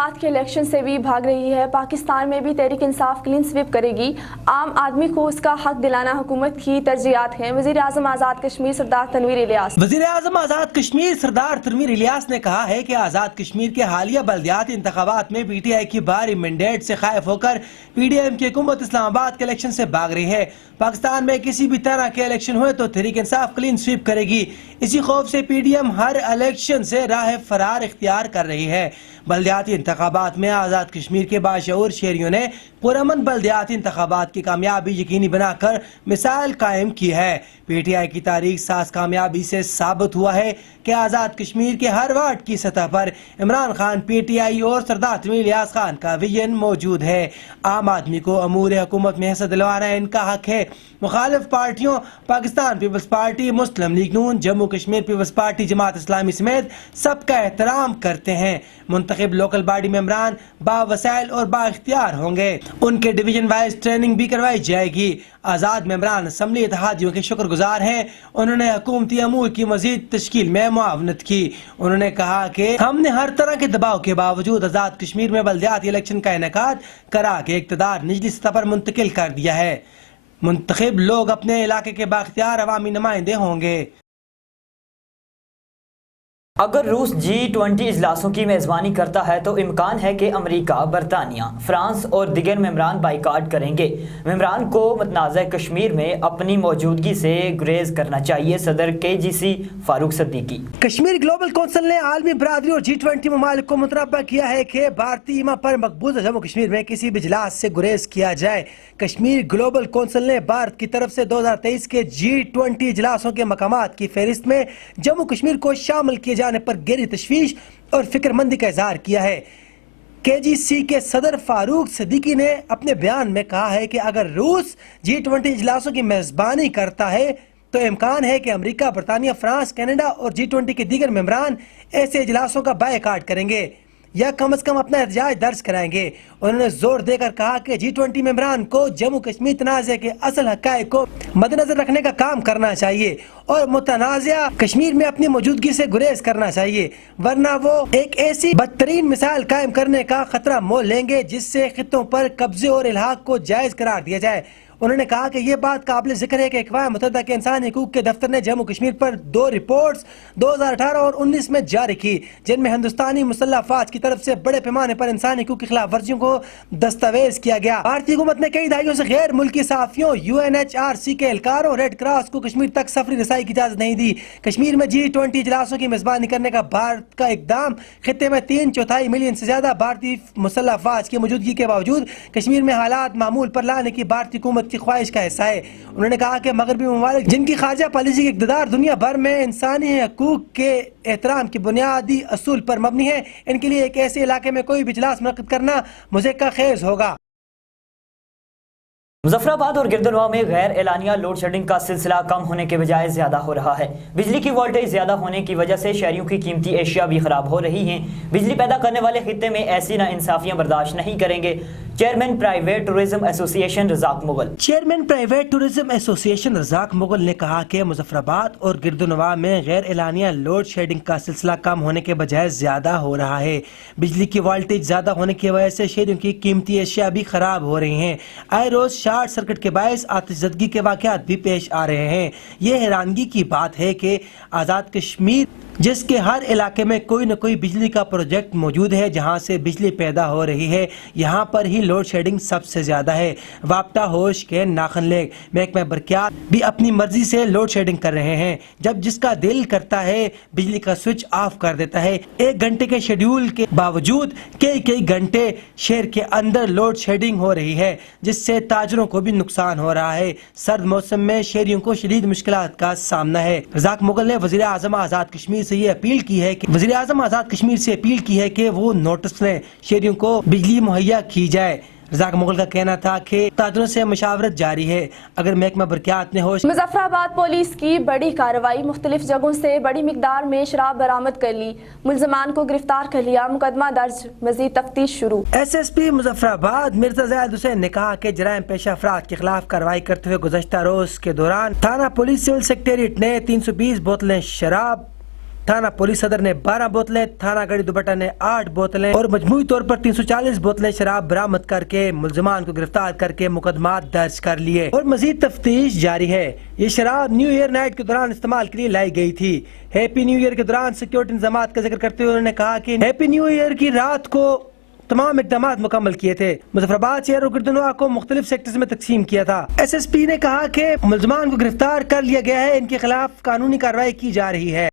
انتخابات کے الیکشن سے بھی بھاگ رہی ہے۔ پاکستان میں بھی تحریک انصاف کلین سویپ کرے گی۔ عام آدمی کو اس کا حق دلانا حکومت کی ترجیحات ہیں۔ وزیر اعظم آزاد کشمیر سردار تنویر الیاس وزیر اعظم آزاد کشمیر سردار تنویر الیاس نے کہا ہے کہ آزاد کشمیر کے حالیہ بلدیاتی انتخابات میں پی ٹی آئی کی بھاری مینڈیٹ سے خائف ہو کر پی ڈی ایم کی حکومت اسلام آباد کے الیکشن سے بھاگ رہی ہے۔ پاکستان میں کسی بھی طرح کے الیکشن ہوئے تو تحریک انصاف کلین سویپ کرے گی۔ اسی خوف سے پی ڈی ایم ہر الیکشن سے راہ فرار اختیار کر رہی ہے۔ بلدیاتی انتخابات میں آزاد کشمیر کے باشعور شہریوں نے پرامن بلدیاتی انتخابات کی کامیابی یقینی بنا کر مثال قائم کی ہے۔ پی ٹی آئی کی تاریخ ساز کامیابی سے ثابت ہوا ہے کہ آزاد کشمیر کے ہر وارڈ کی سطح پر Imran Khan P T I اور سردار تنویر الیاس خان کا ویژن موجود ہے۔ عام آدمی کو امور حکومت میں حصہ دلوانا ان کا حق ہے۔ مخالف پارٹیوں پاکستان پیپلز پارٹی، مسلم لیگ نون، جموں کشمیر پیپلز پارٹی، جماعت اسلامی سمیت سب کا احترام کرتے ہیں۔ منتخب لوکل باڈی ممبران با وسائل اور با اختیار ہوں گے۔ ان کے ڈویژن وائز ٹریننگ بھی کروائی جائے گی۔ آزاد ممبران اسمبلی اتحادیوں کے شکر گزار ہیں۔ انہوں نے حکومتی امور کی مزید تشکیل میں معاونت کی۔ انہوں نے کہا کہ ہم نے ہر طرح کے دباؤ کے باوجود آزاد کشمیر میں بلدیاتی الیکشن کا انعقاد کرا کے اقتدار نچلی سطح پر منتقل کر دیا ہے۔ منتخب لوگ اپنے علاقے کے بااختیار عوامی نمائندے ہوں گے۔ اگر روس G20 اجلاسوں کی میزبانی کرتا ہے تو امکان ہے کہ امریکہ، برطانیہ، فرانس اور دیگر ممبران بائیکاٹ کریں گے۔ ممبران کو متنازع کشمیر میں اپنی موجودگی سے گریز کرنا چاہیے: صدر KGC فاروق صدیقی۔ کشمیر گلوبل کونسل نے عالمی برادری اور G20 ممالک کو متنبہ کیا ہے کہ بھارتی ایما پر مقبوضہ جموں کشمیر میں کسی بھی اجلاس سے گریز کیا جائے۔ کشمیر گلوبل کونسل نے بھارت کی طرف سے 2023 کے G20 اجلاسوں کے مقامات کی فہرست میں جموں کشمیر کو شامل کیے جانے پر گہری تشویش اور فکر مندی کا اظہار کیا ہے۔ KGC کے صدر فاروق صدیقی نے اپنے بیان میں کہا ہے کہ اگر روس G20 اجلاسوں کی میزبانی کرتا ہے تو امکان ہے کہ امریکہ، برطانیہ، فرانس، کینیڈا اور G20 کے دیگر ممبران ایسے اجلاسوں کا بائیکاٹ کریں گے یا کم از کم اپنا احتجاج درج کرائیں گے۔ انہوں نے زور دے کر کہا کہ G20 ممبران کو جموں کشمیر تنازع کے اصل حقائق کو مد نظر رکھنے کا کام کرنا چاہیے اور متنازع کشمیر میں اپنی موجودگی سے گریز کرنا چاہیے، ورنہ وہ ایک ایسی بدترین مثال قائم کرنے کا خطرہ مول لیں گے جس سے خطوں پر قبضے اور الحاق کو جائز قرار دیا جائے۔ انہوں نے کہا کہ یہ بات قابل ذکر ہے کہ اقوام متحدہ کے انسانی حقوق کے دفتر نے جموں کشمیر پر 2 رپورٹس 2018 اور 19 میں جاری کی، جن میں ہندوستانی مسلح افواج کی طرف سے بڑے پیمانے پر انسانی حقوق کی خلاف ورزیوں کو دستاویز کیا گیا۔ بھارتی حکومت نے کئی دہائیوں سے غیر ملکی صحافیوں، UNHRC کے اہلکاروں، ریڈ کراس کو کشمیر تک سفری رسائی کی اجازت نہیں دی۔ کشمیر میں G20 اجلاسوں کی میزبانی کرنے کا بھارت کا اقدام خطے میں 3/4 ملین سے زیادہ بھارتی مسلح افواج کی موجودگی کے باوجود کشمیر میں حالات معمول پر لانے کی بھارتی حکومت کی خواہش کا حصہ ہے۔ انہوں نے کہا کہ مغربی ممالک جن کی خارجہ پالیسی کے اقتدار دنیا بھر میں انسانی حقوق کے احترام کی بنیادی اصول پر مبنی ہے، ان کے لیے ایک ایسے علاقے میں کوئی بھی اجلاس منعقد کرنا مضحکہ خیز ہوگا۔ مظفر آباد اور گردنواں میں غیر اعلانیہ لوڈ شیڈنگ کا سلسلہ کم ہونے کے بجائے زیادہ ہو رہا ہے۔ بجلی کی وولٹیج زیادہ ہونے کی وجہ سے شہریوں کی قیمتی اشیاء بھی خراب ہو رہی ہیں۔ بجلی پیدا کرنے والے خطے میں ایسی ناانصافیاں برداشت نہیں کریں گے: چیئرمین پرائیویٹ ٹورزم ایسوسی ایشن رزاق مغل۔ چیئرمین پرائیویٹ ٹورزم ایسوسی ایشن رزاق مغل نے کہا کہ مظفر آباد اور گردنواں میں غیر اعلانیہ لوڈ شیڈنگ کا سلسلہ کم ہونے کے بجائے زیادہ ہو رہا ہے۔ بجلی کی وولٹیج زیادہ ہونے کی وجہ سے شہریوں کی قیمتی اشیاء بھی خراب ہو رہی ہیں۔ آئے روز شارٹ سرکٹ کے باعث آتش زدگی کے واقعات بھی پیش آ رہے ہیں۔ یہ حیرانگی کی بات ہے کہ آزاد کشمیر جس کے ہر علاقے میں کوئی نہ کوئی بجلی کا پروجیکٹ موجود ہے جہاں سے بجلی پیدا ہو رہی ہے، یہاں پر ہی لوڈ شیڈنگ سب سے زیادہ ہے۔ وابٹا ہوش کے ناخن لیک محکمہ برقیات بھی اپنی مرضی سے لوڈ شیڈنگ کر رہے ہیں۔ جب جس کا دل کرتا ہے بجلی کا سوئچ آف کر دیتا ہے۔ 1 گھنٹے کے شیڈیول کے باوجود کئی گھنٹے شہر کے اندر لوڈ شیڈنگ ہو رہی ہے، جس سے تاجروں کو بھی نقصان ہو رہا ہے۔ سرد موسم میں شہریوں کو شدید مشکلات کا سامنا ہے۔ رزاق مغل نے وزیر اعظم آزاد کشمیر سے یہ اپیل کی ہے کہ وہ نوٹس لیں، شہریوں کو بجلی مہیا کی جائے۔ رزاق مغل کا کہنا تھا کہ تاجروں سے مشاورت جاری ہے۔ اگر محکمہ برقیات نے ہوش مظفر آباد پولیس کی بڑی کارروائی، مختلف جگہوں سے بڑی مقدار میں شراب برآمد کر لی، ملزمان کو گرفتار کر لیا، مقدمہ درج، مزید تفتیش شروع۔ SP مظفر آباد مرزا زاہد حسین نے کہا کہ جرائم پیشہ افراد کے خلاف کارروائی کرتے ہوئے گزشتہ روز کے دوران تھانہ پولیس سول سیکریٹریٹ نے 320 بوتلیں شراب، थाना पुलिस सदर ने 12 बोतलें, थाना गढ़ी दुपट्टा ने 8 बोतलें और मजमूई तौर पर 340 बोतलें शराब बरामद करके मुलजमान को गिरफ्तार करके मुकदमा दर्ज कर लिए और मजीद तफ्तीश जारी है। ये शराब न्यू ईयर नाइट के दौरान इस्तेमाल के लिए लाई गई थी। हैप्पी न्यू ईयर के दौरान सिक्योरिटी इंतजाम का जिक्र करते हुए उन्होंने कहा कि हैप्पी न्यू ईयर की रात को तमाम इकदाम मुकम्मल किए थे। मुजफ्फराबाद शहर और गिरदनवा को मुख्तलिफ सेक्टर्स में तकसीम किया था। SSP ने कहा कि मुलजमान को गिरफ्तार कर लिया गया है, इनके खिलाफ कानूनी कार्रवाई की जा रही है।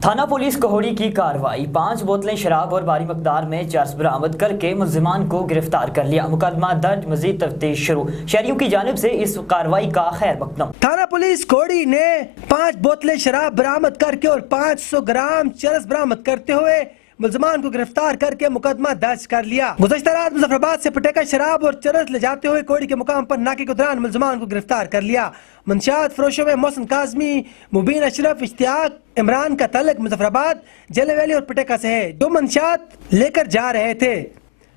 थाना पुलिस कोहड़ी की कार्रवाई, 5 बोतलें शराब और भारी मकदार में चरस बरामद करके मुलजिमान को गिरफ्तार कर लिया। मुकदमा दर्ज, मजीद तफ्तीश शुरू। शहरियों की जानिब से इस कार्रवाई का खैर मकदम। थाना पुलिस कोहड़ी ने 5 बोतलें शराब बरामद करके और 500 ग्राम चरस बरामद करते हुए मुलजमान को गिरफ्तार करके मुकदमा दर्ज कर लिया। गुज़श्ता रात मुजफ्फराबाद से पटेका शराब और चरस ले जाते हुए कोहड़ी के मुकाम पर नाके के दौरान मुलजमान को गिरफ्तार कर लिया। मंशियात फरोशों में मोहसिन काज़मी, मुबीन अशरफ, इश्तियाक, इमरान का तल्लुक मुजफ्फराबाद, जले वैली और पटेका से है। जो मंशियात लेकर जा रहे थे।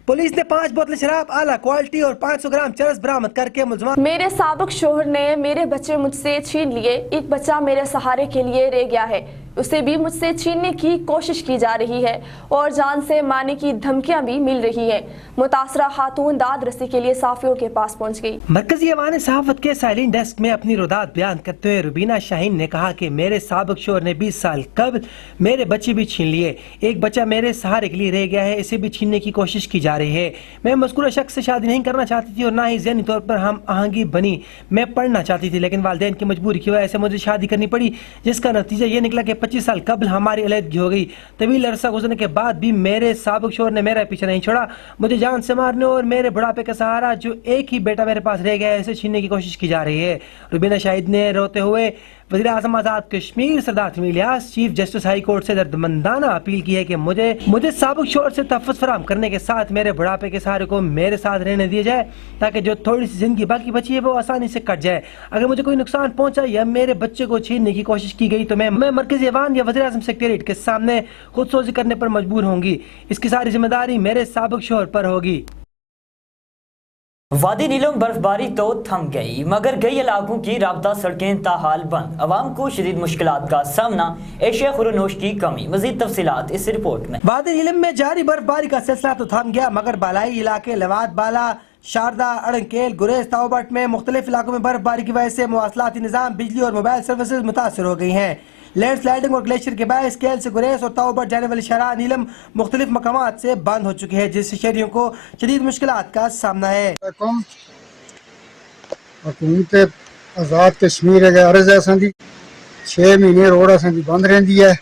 पुलिस ने 5 बोतलें शराब आला क्वालिटी और 500 ग्राम चरस बरामद करके मुलजमान। मेरे साबिक शोहर ने मेरे बच्चे मुझसे छीन लिए। एक बच्चा मेरे सहारे के लिए रह गया है, उसे भी मुझसे छीनने की कोशिश की जा रही है और जान से मारने की धमकियां भी मिल रही हैं। मुतासरा खातून दाद रसी के लिए साफियों के पास पहुंच गई। मरकजी अवान सहाफत के साइलिन डेस्क में अपनी रुदात बयान करते हुए रुबीना शाहीन ने कहा कि मेरे साबिक शोहर ने 20 साल कबल मेरे बच्चे भी छीन लिए। एक बच्चा मेरे सहारे के लिए रह गया है, इसे भी छीनने की कोशिश की जा रही है। मैं मज़कूरा शख्स से शादी नहीं करना चाहती थी और ना ही ज़हनी तौर पर हम आहंगी बनी। मैं पढ़ना चाहती थी लेकिन वालिदैन की मजबूरी की वजह से मुझे शादी करनी पड़ी, जिसका नतीजा ये निकला कि 25 साल कबल हमारी अलहदगी हो गई। तवील अरसा गुजरने के बाद भी मेरे साबिक शोहर ने मेरा पीछा नहीं छोड़ा। मुझे जान से मारने और मेरे बुढ़ापे का सहारा जो एक ही बेटा मेरे पास रह गया है, इसे छीनने की कोशिश की जा रही है। रुबीना शाहिद ने रोते हुए वज़ीर आज़म Azad Kashmir Sardar Tamim Ilyas, chief justice high court से दर्दमंदाना अपील की है कि मुझे साबिक शोहर से तहफ़्फ़ुज़ फराहम करने के साथ मेरे बुढ़ापे के सहारे को मेरे साथ रहने दिया जाए, ताकि जो थोड़ी सी ज़िंदगी बाकी बची है वो आसानी से कट जाए। अगर मुझे कोई नुकसान पहुंचा या मेरे बच्चे को छीनने की कोशिश की गई तो मैं मरकज़ी अवान या वज़ीर आज़म सेक्रेटरीट के सामने खुदसोज़ी करने पर मजबूर होंगी। इसकी सारी जिम्मेदारी मेरे साबिक शोहर पर होगी। वादी नीलम बर्फबारी तो थम गई, मगर कई इलाकों की राबता सड़कें ताहाल बंद। अवाम को शदीद मुश्किलात का सामना, एशिया खुरनोश की कमी। मजीद तफसीलात इस रिपोर्ट में। वादी नीलम में जारी बर्फबारी का सिलसिला तो थम गया, मगर बालाई इलाके लवाद बाला, शारदा, अड़ंकेल, गुरेज, ताओबट में मुख्तलिफ इलाकों में बर्फबारी की वजह से मवासलाती निज़ाम, बिजली और मोबाइल सर्विसेज मुतासर हो गई हैं। लैंड स्लाइडिंग और ग्लेशियर के बायस केल से गुरेज और ताओबट जाने वाली शराह नीलम मुख्तलिफ मकामात से बंद हो चुकी है, जिससे शहरियों को शदीद मुश्किलात का सामना है। हुकूमत आज़ाद कश्मीर अर्ज़ है असांजी 6 महीने रोड असांजी बंद रही है,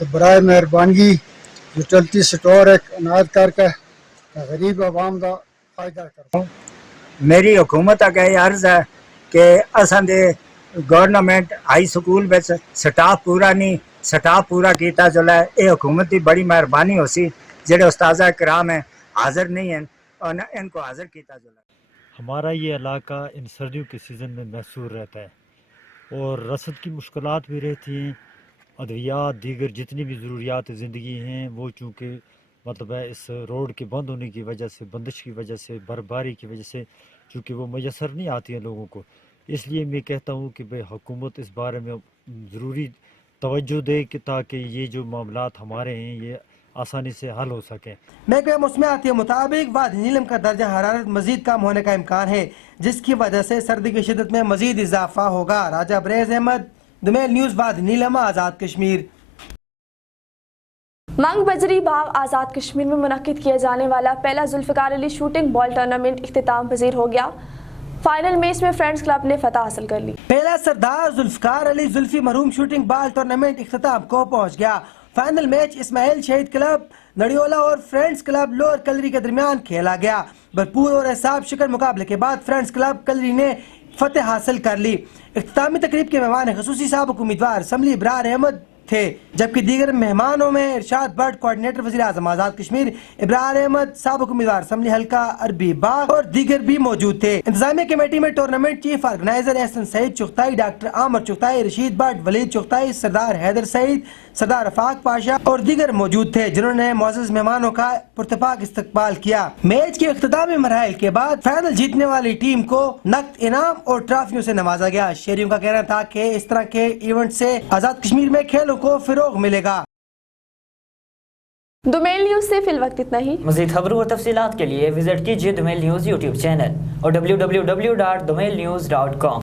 तो बराए मेहरबानी यूटिलिटी स्टोर एक अनाज करके गरीब आवाम का फायदा कर। मेरी हुकूमत अगे अर्ज है कि असांजे गवर्नमेंट हाई स्कूल में स्टाफ पूरा नहीं, स्टाफ पूरा किया चला है। ये हुकूमत की बड़ी मेहरबानी हो सी, जेडे उस्ताज़ा कराम है हाजिर नहीं हैं और इनको हाजिर किया चला। हमारा ये इलाका इन सर्दियों के सीज़न में महसूर रहता है और रसद की मुश्किलात भी रहती हैं। अद्वियात दीगर जितनी भी ज़रूरियात ज़िंदगी हैं वो चूँकि मतलब है इस रोड के बंद होने की वजह से, बंदिश की वजह से, बर्फबारी की वजह से चूँकि वो मैसर नहीं आती है लोगों को। इसलिए मैं कहता हूँ कि भाई हुकूमत इस बारे में ज़रूरी तवज्जो दे कि ताकि ये जो मामलात हमारे हैं ये आसानी से हल हो सके। महकमा मौसमियात के मुताबिक वादी नीलम का दर्जा हरारत मजीद कम होने का इम्कान है, जिसकी वजह से सर्दी की शिद्दत में मजीद इजाफा होगा। राजा बरेज अहमद, दुमेल न्यूज़, वादी नीलम, आज़ाद कश्मीर। मंग बजरी बाग आज़ाद कश्मीर में मुनक्किद किया जाने वाला पहला Zulfiqar Ali shooting ball tournament इख्तिताम पजीर हो गया। फाइनल मैच में फ्रेंड्स क्लब ने फतह हासिल कर ली। पहला सरदार जुल्फ़िकार अली जुल्फी मरहूम शूटिंग बॉल टूर्नामेंट इख्तिताम को पहुंच गया। फाइनल मैच इस्माइल शहीद क्लब नड़ियोला और फ्रेंड्स क्लब लोअर कलरी के दरमियान खेला गया। भरपूर और एहसाब शिकन मुकाबले के बाद फ्रेंड्स क्लब कलरी ने फतेह हासिल कर ली। इख्तितामी तकरीब के मेहमान खसूसी साबिक उम्मीदवार समली इब्रार अहमद थे, जबकि दीगर मेहमानों में इरशाद भट्ट कोऑर्डिनेटर वज़ीर आज़म आज़ाद कश्मीर, इब्रार अहमद साबिक उम्मीदवार असम्बली हल्का अरबी बाग और दीगर भी मौजूद थे। इंतजामिया कमेटी में tournament chief organizer Ehsan Saeed Chughtai, doctor Aamir Chughtai, Rashid Bhatt, Waleed Chughtai, सरदार हैदर सईद, सरदार रफाक पाशा और दीगर मौजूद थे, जिन्होंने मुअज़्ज़ज़ मेहमानों का पुरतपाक इस्तकबाल किया। मैच के इख्तितामी मरहल के बाद फाइनल जीतने वाली टीम को नकद इनाम और ट्रॉफियों से नवाजा गया। शहरियों का कहना था कि इस तरह के इवेंट से आजाद कश्मीर में खेलों को फिरोग मिलेगा। दुमेल न्यूज से फिल वक्त इतना ही। मज़ीद खबरों और तफसीलात के लिए विजिट कीजिए दुमेल न्यूज़ यूट्यूब चैनल और www.dumailnews.com।